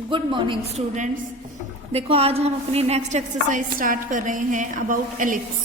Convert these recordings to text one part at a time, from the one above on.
Good morning students. देखो आज हम अपनी नेक्स्ट एक्सरसाइज स्टार्ट कर रहे हैं अबाउट एलिप्स।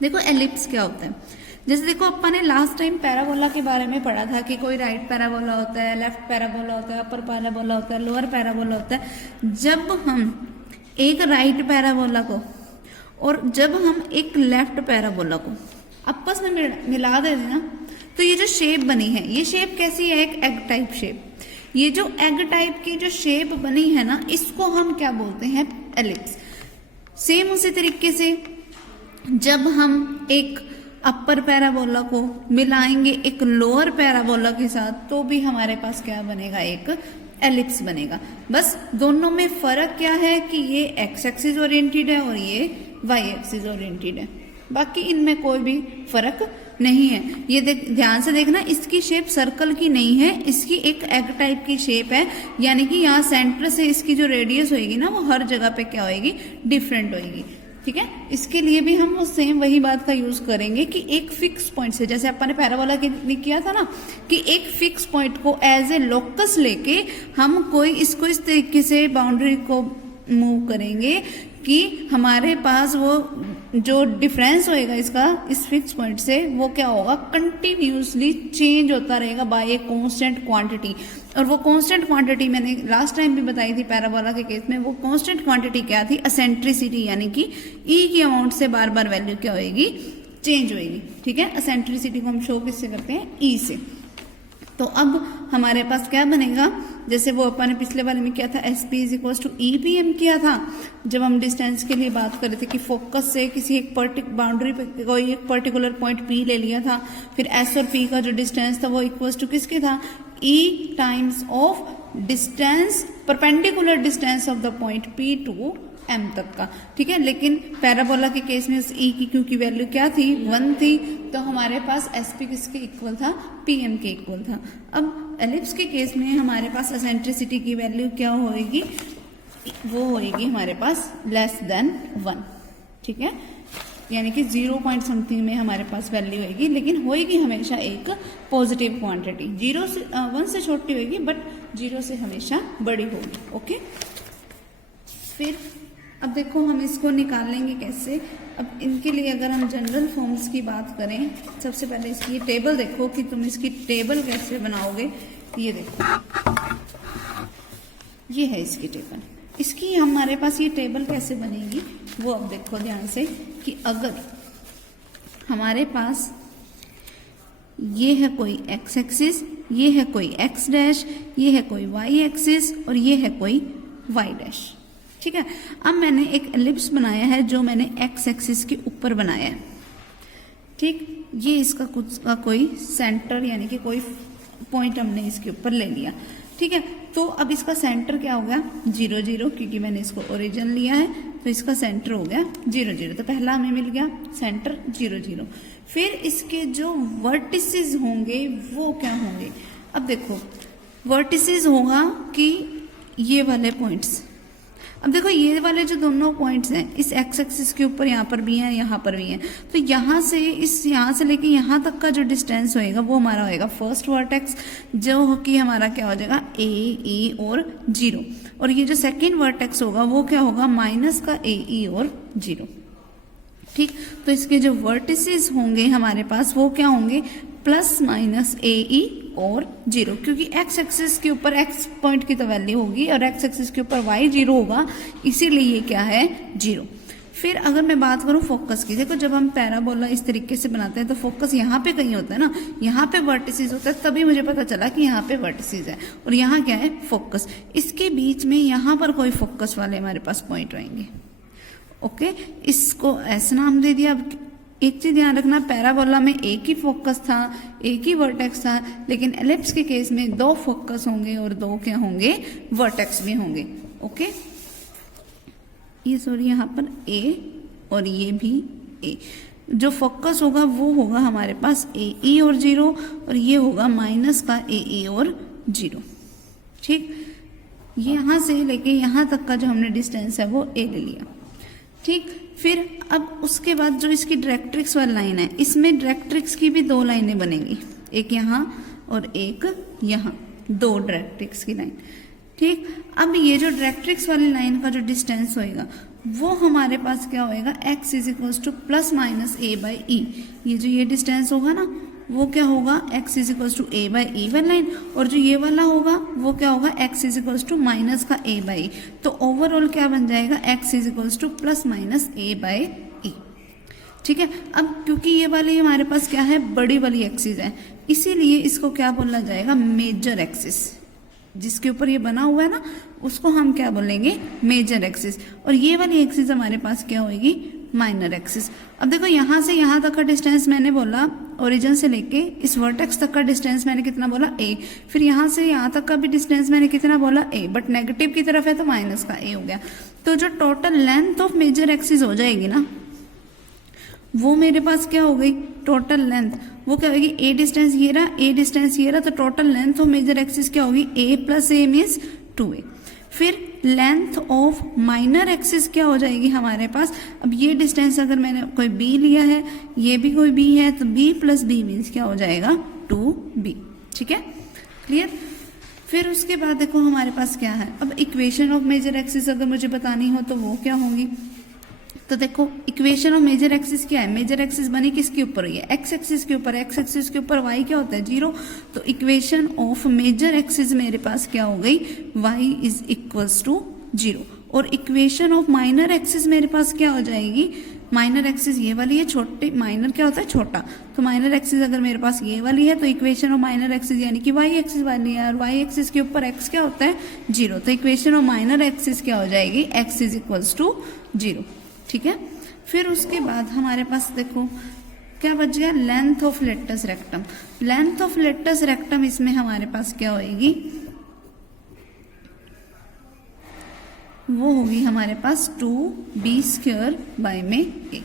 देखो एलिप्स क्या होता है, जैसे देखो अपन ने लास्ट टाइम पैराबोला के बारे में पढ़ा था कि कोई राइट पैराबोला होता है, लेफ्ट पैराबोला होता है, अपर पैराबोला होता है, लोअर पैराबोला होता है। जब हम एक राइट पैराबोला को और जब हम एक लेफ्ट पैराबोला को आपस में मिला देते ना, तो ये जो शेप बनी है, ये शेप कैसी है? एक एग टाइप शेप। ये जो एग टाइप की जो शेप बनी है ना, इसको हम क्या बोलते हैं? एलिप्स। सेम उसी तरीके से जब हम एक अपर पैराबोला को मिलाएंगे एक लोअर पैराबोला के साथ, तो भी हमारे पास क्या बनेगा? एक एलिप्स बनेगा। बस दोनों में फर्क क्या है कि ये एक्स एक्सिस ओरिएंटेड है और ये वाई एक्सिस ओरिएंटेड है, बाकी इनमें कोई भी फर्क नहीं है। ये ध्यान से देखना, इसकी शेप सर्कल की नहीं है, इसकी एक एग टाइप की शेप है, यानी कि यहाँ सेंटर से इसकी जो रेडियस होगी ना, वो हर जगह पे क्या होगी? डिफरेंट होगी। ठीक है, इसके लिए भी हम सेम वही बात का यूज करेंगे कि एक फिक्स पॉइंट से, जैसे अपन ने पैराबोला के लिए किया था ना, कि एक फिक्स पॉइंट को एज ए लोकस लेके हम कोई इसको इस तरीके से बाउंड्री को मूव करेंगे कि हमारे पास वो जो डिफरेंस होएगा इसका इस फिक्स पॉइंट से, वो क्या होगा? कंटिन्यूसली चेंज होता रहेगा बाय ए कांस्टेंट क्वांटिटी। और वो कांस्टेंट क्वांटिटी मैंने लास्ट टाइम भी बताई थी पैराबोला के केस में। वो कांस्टेंट क्वांटिटी क्या थी? एसेंट्रिसिटी, यानी कि ई की अमाउंट से बार बार वैल्यू क्या होएगी? चेंज होएगी। ठीक है, एसेंट्रिसिटी को हम शो किससे करते हैं? ई से। तो अब हमारे पास क्या बनेगा? जैसे वो अपन ने पिछले वाले में किया था, SP is equal to EPM किया था, जब हम डिस्टेंस के लिए बात कर रहे थे कि फोकस से किसी एक बाउंड्री पे कोई एक पर्टिकुलर पॉइंट P ले लिया था, फिर S और P का जो डिस्टेंस था वो इक्वल टू किसके था? E times of distance, perpendicular distance of the point P to M तक का। ठीक है, लेकिन पैराबोला के केस में E की क्योंकि वैल्यू क्या थी? 1 थी, तो हमारे पास SP किसके इक्वल था? PM के इक्वल था। अब एलिप्स के केस में हमारे पास एसेंट्रिसिटी की वैल्यू क्या होएगी? वो होएगी हमारे पास लेस देन 1। ठीक है, यानी कि 0 पॉइंट समथिंग में हमारे पास वैल्यू होएगी, लेकिन होएगी हमेशा एक पॉजिटिव क्वांटिटी। 1 से छोटी होगी, बट 0 से हमेशा बड़ी होगी। ओके, फिर अब देखो हम इसको निकालेंगे कैसे। अब इनके लिए अगर हम जनरल फॉर्म्स की बात करें, सबसे पहले इसकी टेबल देखो कि तुम इसकी टेबल कैसे बनाओगे। ये देखो, ये है इसकी टेबल। इसकी हमारे पास ये टेबल कैसे बनेगी वो अब देखो ध्यान से, कि अगर हमारे पास ये है कोई एक्स एक्सिस, ये है कोई एक्स डैश, ये है कोई वाई एक्सिस और ये है कोई वाई डैश। ठीक है, अब मैंने एक एलिप्स बनाया है जो मैंने एक्स एक्सिस के ऊपर बनाया है। ठीक, ये इसका कुछ का कोई सेंटर यानी कि कोई पॉइंट हमने इसके ऊपर ले लिया। ठीक है, तो अब इसका सेंटर क्या हो गया? 0 0, क्योंकि मैंने इसको ओरिजिन लिया है, तो इसका सेंटर हो गया 0 0। तो पहला हमें मिल गया सेंटर 0 0। फिर इसके जो वर्टिसेस होंगे वो क्या होंगे? अब देखो, वर्टिसेस होगा कि ये वाले पॉइंट्स। अब देखो ये वाले जो दोनों पॉइंट्स हैं इस एक्स एक्सिस के ऊपर, यहाँ पर भी हैं, यहाँ पर भी हैं, तो यहाँ से लेके यहाँ तक का जो डिस्टेंस होएगा वो हमारा होएगा फर्स्ट वर्टेक्स, जो कि हमारा क्या हो जाएगा? AE और 0। और ये जो सेकेंड वर्टेक्स होगा वो क्या होगा? माइनस का AE और 0। ठीक, तो इसके जो वर्टिसेस होंगे हमारे पास वो क्या होंगे? प्लस माइनस AE और 0, क्योंकि एक्स एक्सिस के ऊपर एक्स पॉइंट की तो वैल्यू होगी और एक्स एक्सिस के ऊपर वाई 0 होगा, इसीलिए ये क्या है? 0। फिर अगर मैं बात करूं फोकस की, देखो जब हम पैराबोला इस तरीके से बनाते हैं तो फोकस यहाँ पे कहीं होता है ना, यहाँ पे वर्टिसेस होता है, तभी मुझे पता चला कि यहाँ पे वर्टिसेस है और यहाँ क्या है? फोकस। इसके बीच में यहाँ पर कोई फोकस वाले हमारे पास पॉइंट रहेंगे। ओके, इसको ऐसा नाम दे दिया। अब एक चीज ध्यान रखना, पैराबोला में एक ही फोकस था, एक ही वर्टेक्स था, लेकिन एलिप्स के केस में 2 फोकस होंगे और 2 क्या होंगे? वर्टेक्स भी होंगे। ओके, ये सॉरी यहाँ पर A और ये भी A। जो फोकस होगा वो होगा हमारे पास AE और 0 और ये होगा माइनस का AE और 0। ठीक, ये यहाँ से लेके यहाँ तक का जो हमने डिस्टेंस है वो A ले लिया। ठीक, फिर अब उसके बाद जो इसकी डायरेक्ट्रिक्स वाली लाइन है, इसमें डायरेक्ट्रिक्स की भी 2 लाइनें बनेंगी, एक यहाँ और एक यहाँ, 2 डायरेक्ट्रिक्स की लाइन। ठीक, अब ये जो डायरेक्ट्रिक्स वाली लाइन का जो डिस्टेंस होएगा वो हमारे पास क्या होएगा, x is equals to plus minus a by e. ये जो ये डिस्टेंस होगा ना वो क्या होगा, x is equals to a by e one line, और जो ये वाला होगा वो क्या होगा, x is equals to minus का a बाई ई। तो ओवरऑल क्या बन जाएगा, x is equals to plus minus a by e. ठीक है, अब क्योंकि ये वाली हमारे पास क्या है, बड़ी वाली एक्सिस है, इसीलिए इसको क्या बोला जाएगा, मेजर एक्सिस। जिसके ऊपर ये बना हुआ है ना उसको हम क्या बोलेंगे, मेजर एक्सिस। और ये वाली एक्सिस हमारे पास क्या होगी, माइनर एक्सिस। अब देखो यहाँ से यहाँ तक का डिस्टेंस मैंने बोला, ओरिजिन से लेके इस वर्टेक्स तक का डिस्टेंस मैंने कितना बोला, a। फिर यहाँ से यहाँ तक का भी डिस्टेंस मैंने कितना बोला, a, बट नेगेटिव की तरफ है तो माइनस का a हो गया। तो जो total length of major axis हो जाएगी ना वो मेरे पास क्या हो गई, टोटल लेंथ वो क्या होगी, a डिस्टेंस ये रहा, a डिस्टेंस ये रहा, तो total length of major axis क्या होगी, a plus a means 2a। फिर लेंथ ऑफ माइनर एक्सिस क्या हो जाएगी हमारे पास, अब ये डिस्टेंस अगर मैंने कोई b लिया है, ये भी कोई b है, तो b प्लस b मीन्स क्या हो जाएगा, 2b। ठीक है, क्लियर। फिर उसके बाद देखो हमारे पास क्या है, अब इक्वेशन ऑफ मेजर एक्सिस अगर मुझे बतानी हो तो वो क्या होंगी। तो देखो इक्वेशन ऑफ मेजर एक्सिस क्या है, मेजर एक्सिस बनी किसके ऊपर हुई है, एक्स एक्सिस के ऊपर, एक्स एक्सिस के ऊपर y क्या होता है, 0। तो इक्वेशन ऑफ मेजर एक्सिस मेरे पास क्या हो गई, y इज इक्वल्स टू 0। और इक्वेशन ऑफ माइनर एक्सिस मेरे पास क्या हो जाएगी, माइनर एक्सिस ये वाली है, छोटे माइनर क्या होता है, छोटा। तो माइनर एक्सिस अगर मेरे पास ये वाली है तो इक्वेशन ऑफ माइनर एक्सिस यानी कि y एक्सिस वाली है, और y एक्सिस के ऊपर x क्या होता है, 0। तो इक्वेशन ऑफ माइनर एक्सिस क्या हो जाएगी, x इज इक्वल्स टू 0। ठीक है, फिर उसके बाद हमारे पास देखो क्या बच गया, length of latus rectum. Length of latus rectum इसमें हमारे पास क्या होएगी, वो होगी हमारे पास 2b² बाय में a।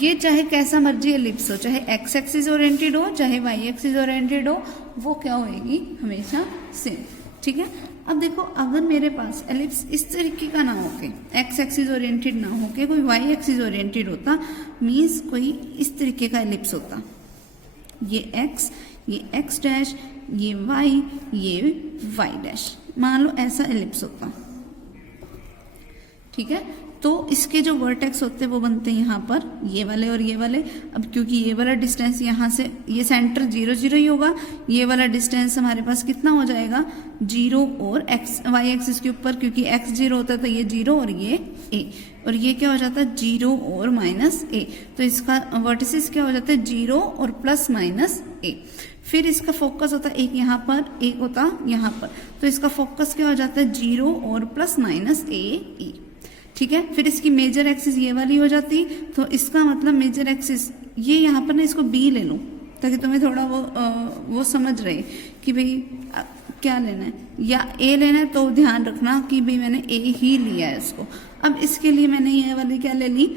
ये चाहे कैसा मर्जी एलिप्स हो, चाहे x एक्सिस ओरिएंटेड हो चाहे y एक्सिस ओरिएंटेड हो, वो क्या होएगी हमेशा सेम। ठीक है, अब देखो अगर मेरे पास एलिप्स इस तरीके का ना होके, x एक्सिस ओरिएंटेड ना होके कोई y एक्सिस ओरिएंटेड होता, मीन्स कोई इस तरीके का एलिप्स होता, ये x, ये x डैश, ये y, ये y डैश, मान लो ऐसा एलिप्स होता। ठीक है, तो इसके जो वर्टेक्स होते हैं वो बनते हैं यहाँ पर ये वाले और ये वाले। अब क्योंकि ये वाला डिस्टेंस यहाँ से ये सेंटर 0 0 ही होगा, ये वाला डिस्टेंस हमारे पास कितना हो जाएगा 0 और x y एक्सिस के ऊपर, क्योंकि x 0 होता है तो ये 0 और ये a, और ये क्या हो जाता है 0 और माइनस a। तो इसका वर्टिसेस क्या हो जाता है 0 और प्लस माइनस a। फिर इसका फोकस होता है एक यहाँ पर, एक होता यहाँ पर, तो इसका फोकस क्या हो जाता है 0 और प्लस माइनस a e। ठीक है, फिर इसकी मेजर एक्सिस ये वाली हो जाती, तो इसका मतलब मेजर एक्सिस ये यहाँ पर ना इसको b ले लो ताकि तुम्हें थोड़ा वो समझ रहे कि भाई क्या लेना है या a लेना है, तो ध्यान रखना कि भाई मैंने a ही लिया है इसको। अब इसके लिए मैंने ये वाली क्या ले ली,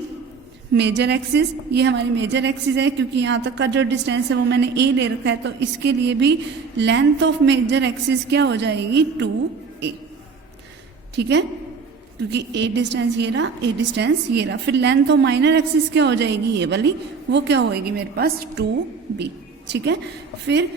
मेजर एक्सिस। ये हमारी मेजर एक्सिस है क्योंकि यहाँ तक का जो डिस्टेंस है वो मैंने a ले रखा है, तो इसके लिए भी लेंथ ऑफ मेजर एक्सिस क्या हो जाएगी 2a। ठीक है, क्योंकि a डिस्टेंस ये रहा, a डिस्टेंस ये रहा। फिर लेंथ ऑफ माइनर एक्सिस क्या हो जाएगी ये वाली, वो क्या होएगी मेरे पास 2b। ठीक है, फिर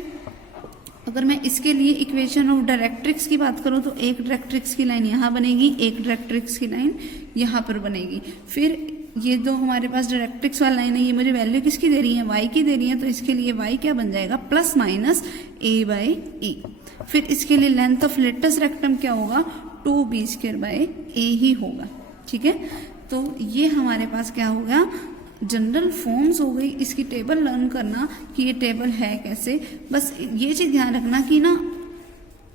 अगर मैं इसके लिए इक्वेशन ऑफ डायरेक्ट्रिक्स की बात करूं तो एक डायरेक्ट्रिक्स की लाइन यहाँ बनेगी, एक डायरेक्ट्रिक्स की लाइन यहाँ पर बनेगी। फिर ये दो हमारे पास डायरेक्ट्रिक्स वाली लाइन है, ये मुझे वैल्यू किसकी दे रही है, y की दे रही है, तो इसके लिए y क्या बन जाएगा plus minus a by e। फिर इसके लिए लेंथ ऑफ लेटस रेक्टम क्या होगा 2b² बाय a ही होगा। ठीक है, तो ये हमारे पास क्या हो गया, जनरल फॉर्म्स हो गई। इसकी टेबल लर्न करना कि ये टेबल है कैसे, बस ये चीज ध्यान रखना कि ना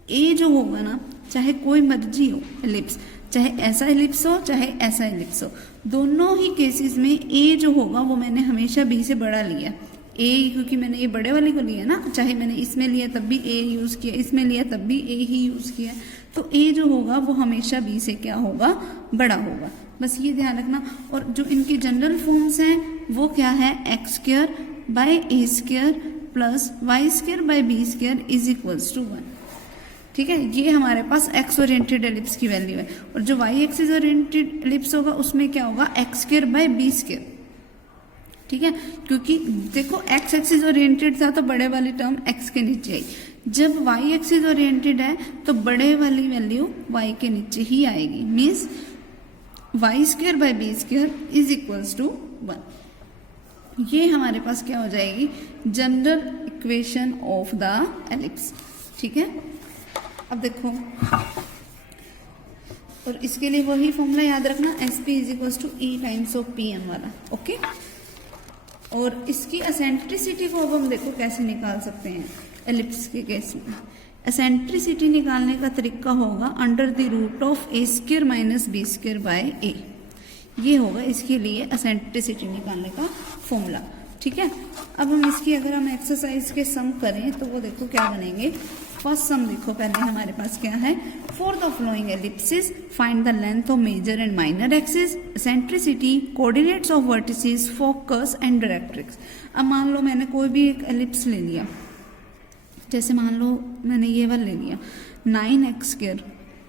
a जो होगा ना, चाहे कोई मर्जी हो एलिप्स, चाहे ऐसा एलिप्स हो चाहे ऐसा एलिप्स हो, दोनों ही केसेस में a जो होगा वो मैंने हमेशा b से बड़ा लिया। a क्योंकि मैंने ये बड़े वाले को लिया ना, चाहे मैंने इसमें लिया तब भी a यूज किया, इसमें लिया तब भी a ही यूज किया, तो a जो होगा वो हमेशा b से क्या होगा, बड़ा होगा। बस ये ध्यान रखना। और जो इनकी जनरल फॉर्म्स हैं वो क्या है, x² by a² plus y² by b² is equals to 1। ठीक है, ये हमारे पास x ओरिएंटेड एलिप्स की वैल्यू है। और जो y एक्सिस ओरिएंटेड एलिप्स होगा उसमें क्या होगा x² बाय b²। ठीक है, क्योंकि देखो x एक्सिस ओरिएंटेड था तो बड़े वाली टर्म x के नीचे आई, जब वाई एक्सिस ओरिएंटेड है तो बड़े वाली वैल्यू वाई के नीचे ही आएगी, means y square by b square is equals to 1। ये हमारे पास क्या हो जाएगी, general equation of the ellipse. ठीक है, अब देखो, और इसके लिए वही फॉर्मूला याद रखना, S P is equals to E times of P M वाला। ओके, और इसकी एसेंट्रिसिटी को अब हम देखो कैसे निकाल सकते हैं एलिप्स के केस में। एसेंट्रिसिटी निकालने का तरीका होगा under the root of a square minus b square by a. ये होगा इसके लिए एसेंट्रिसिटी निकालने का फॉर्मूला। ठीक है, अब हम इसकी अगर हम एक्सरसाइज के सम करें तो वो देखो क्या बनेंगे। फर्स्ट सम देखो, पहले हमारे पास क्या है, for the following ellipses find the length of major and minor axis, eccentricity, coordinates of vertices, focus and directrix. अब मान लो मैंने कोई भी एक एलिप्स ले लिया, जैसे मान लो मैंने ये वाला ले लिया, 9x²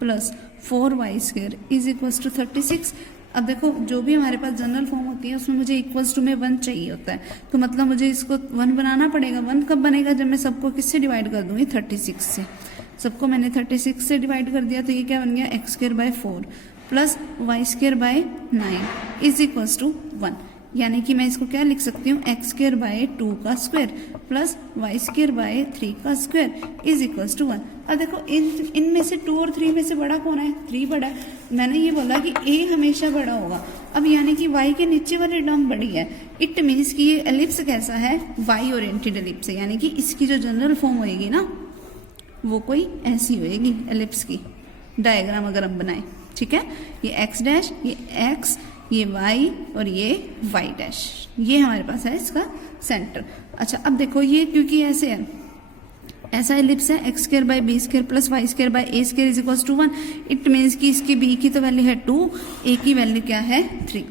plus 4y² is equals to 36। अब देखो, जो भी हमारे पास जनरल फॉर्म होती है उसमें मुझे इक्वल्स टू में 1 चाहिए होता है, तो मतलब मुझे इसको 1 बनाना पड़ेगा। 1 कब बनेगा, जब मैं सबको किससे डिवाइड कर दूंगी, 36 से। सबको मैंने 36 से डिवाइड कर दिया, तो ये क्या बन गया, x² by 4 plus y² by 9 is equals to 1। यानी कि मैं इसको क्या लिख सकती हूँ, x² बाय 2 का स्क्वायर प्लस y² बाय 3 का स्क्वायर इज इक्वल्स टू 1। अब देखो, इनमें से 2 और 3 में से बड़ा कौन है, 3 बड़ा है। मैंने ये बोला कि a हमेशा बड़ा होगा। अब यानी कि y के नीचे वाली टर्म बड़ी है, इट मीन्स कि ये एलिप्स कैसा है, y ओरिएंटेड एलिप्स है। यानी कि इसकी जो जनरल फॉर्म होएगी ना, वो कोई ऐसी होएगी एलिप्स की डायग्राम अगर हम बनाए। ठीक है, ये x डैश, ये x, ये y और ये y डैश, ये हमारे पास है इसका सेंटर। अच्छा, अब देखो, ये क्योंकि ऐसे है, ऐसा एलिप्स है, x² by b square plus y² by a square is equals to 1। It means कि इसकी b की तो वैल्यू है 2, a की वैल्यू क्या है 3।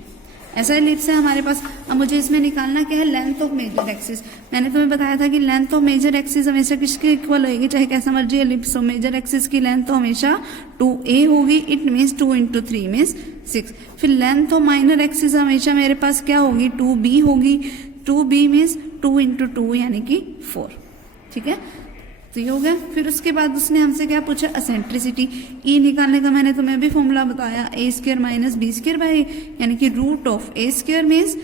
ऐसा एलिप्स है हमारे पास। अब मुझे इसमें निकालना क्या है, लेंथ ऑफ मेजर एक्सिस। मैंने तुम्हें बताया था कि लेंथ ऑफ मेजर एक्सिस हमेशा किसके इक्वल होगी, चाहे कैसा मर्जी एलिप्स हो, मेजर एक्सिस की लेंथ तो हमेशा 2a होगी। It means 2 × 3 means 6। फिर लेंथ ऑफ माइनर एक्सिस हमेशा मेरे पास क्या होगी, 2b होगी। 2b मीन्स 2 × 2 यानी कि 4। ठीक है, तो ये हो गया। फिर उसके बाद उसने हमसे क्या पूछा, एसेंट्रिसिटी। ई निकालने का मैंने तुम्हें भी फॉर्मूला बताया, a² minus b square by, यानी कि root of a² means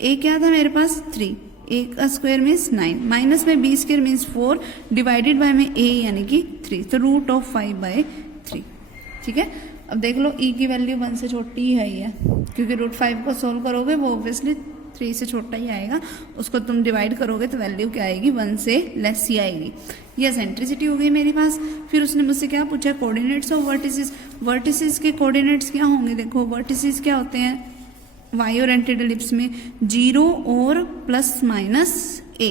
a क्या था मेरे पास 3, a का स्क्वायर मीन्स 9, माइनस में b square means 4, divided by में a यानी कि 3, तो रूट ऑफ 5/3। ठीक है, अब देख लो, e की वैल्यू 1 से छोटी ही है, क्योंकि रूट 5 को सोल्व करोगे वो ऑब्वियसली 3 से छोटा ही आएगा। उसको तुम डिवाइड करोगे तो वैल्यू क्या आएगी, 1 से लेस ही आएगी। ये एसेंट्रिसिटी हो गई मेरे पास। फिर उसने मुझसे क्या पूछा, कोऑर्डिनेट्स ऑफ वर्टिसेस। वर्टिसेस के कोऑर्डिनेट्स क्या होंगे, देखो वर्टिसेस क्या होते हैं वाई ओरिएंटेड एलिप्स में, 0 और प्लस माइनस a,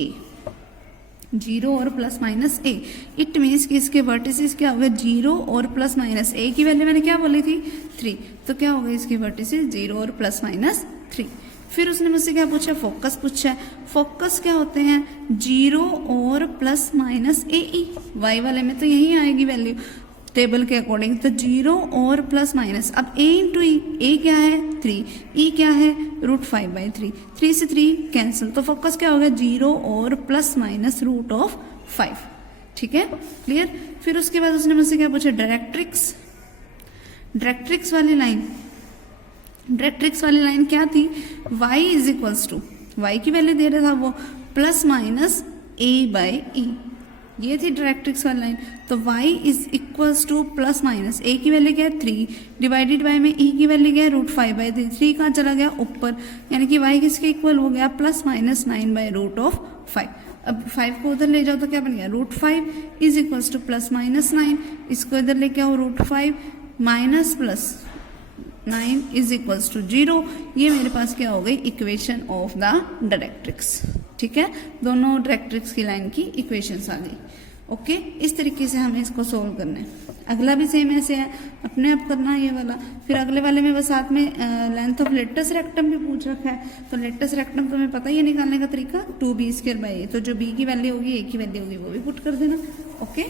0 और plus minus a। It means कि इसके वर्टिसेस क्या हो गए, 0 और प्लस माइनस a की वैल्यू मैंने क्या बोली थी 3, तो क्या हो गई इसके वर्टिसेस 0 और प्लस माइनस 3। फिर उसने मुझसे क्या पूछा, फोकस पूछा है। फोकस क्या होते हैं, 0 और प्लस माइनस ae। y वाले में तो यही आएगी वैल्यू टेबल के अकॉर्डिंग, तो 0 और प्लस माइनस। अब a × e, a क्या है 3, e क्या है रूट 5/3, 3 से 3 कैंसिल, तो फोकस क्या होगा 0 और प्लस माइनस रूट ऑफ 5। ठीक है, क्लियर। फिर उसके बाद उसने मुझसे क्या पूछा, डायरेक्ट्रिक्स। डायरेक्ट्रिक्स वाली लाइन, डायरेक्ट्रिक्स वाली लाइन क्या थी, y is equals to, y की वैल्यू दे रहा था वो, प्लस माइनस a/e, ये थी डायरेक्ट्रिक्स वाली लाइन। तो y is equals to plus minus a की वैल्यू क्या है 3, डिवाइडेड बाय में e की वैल्यू क्या है रूट 5/3, 3 कहाँ चला गया ऊपर, यानी कि y किसके इक्वल हो गया, प्लस माइनस 9/√5। अब 5 को उधर ले जाओ तो क्या बन गया, √5 is equals to plus minus 9, इसको इधर लेके आओ √5 minus plus 9 is equals to 0। ये मेरे पास क्या हो गई, इक्वेशन ऑफ द डायरेक्ट्रिक्स। ठीक है, दोनों डायरेक्ट्रिक्स की लाइन की इक्वेशंस आ गई। ओके, इस तरीके से हमें इसको सोल्व करना है। अगला भी सेम ऐसे है, अपने आप करना ये वाला। फिर अगले वाले में बस साथ में लेंथ ऑफ लेटस रेक्टम भी पूछ रखा है, तो लेटस रेक्टम तुम्हें पता ही है निकालने का तरीका, 2b²/a, तो जो b की वैल्यू होगी a की वैल्यू होगी वो भी पुट कर देना। ओके,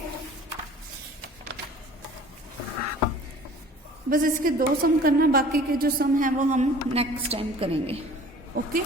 बस इसके 2 सम करना, बाकी के जो सम है वो हम नेक्स्ट टाइम करेंगे। ओके।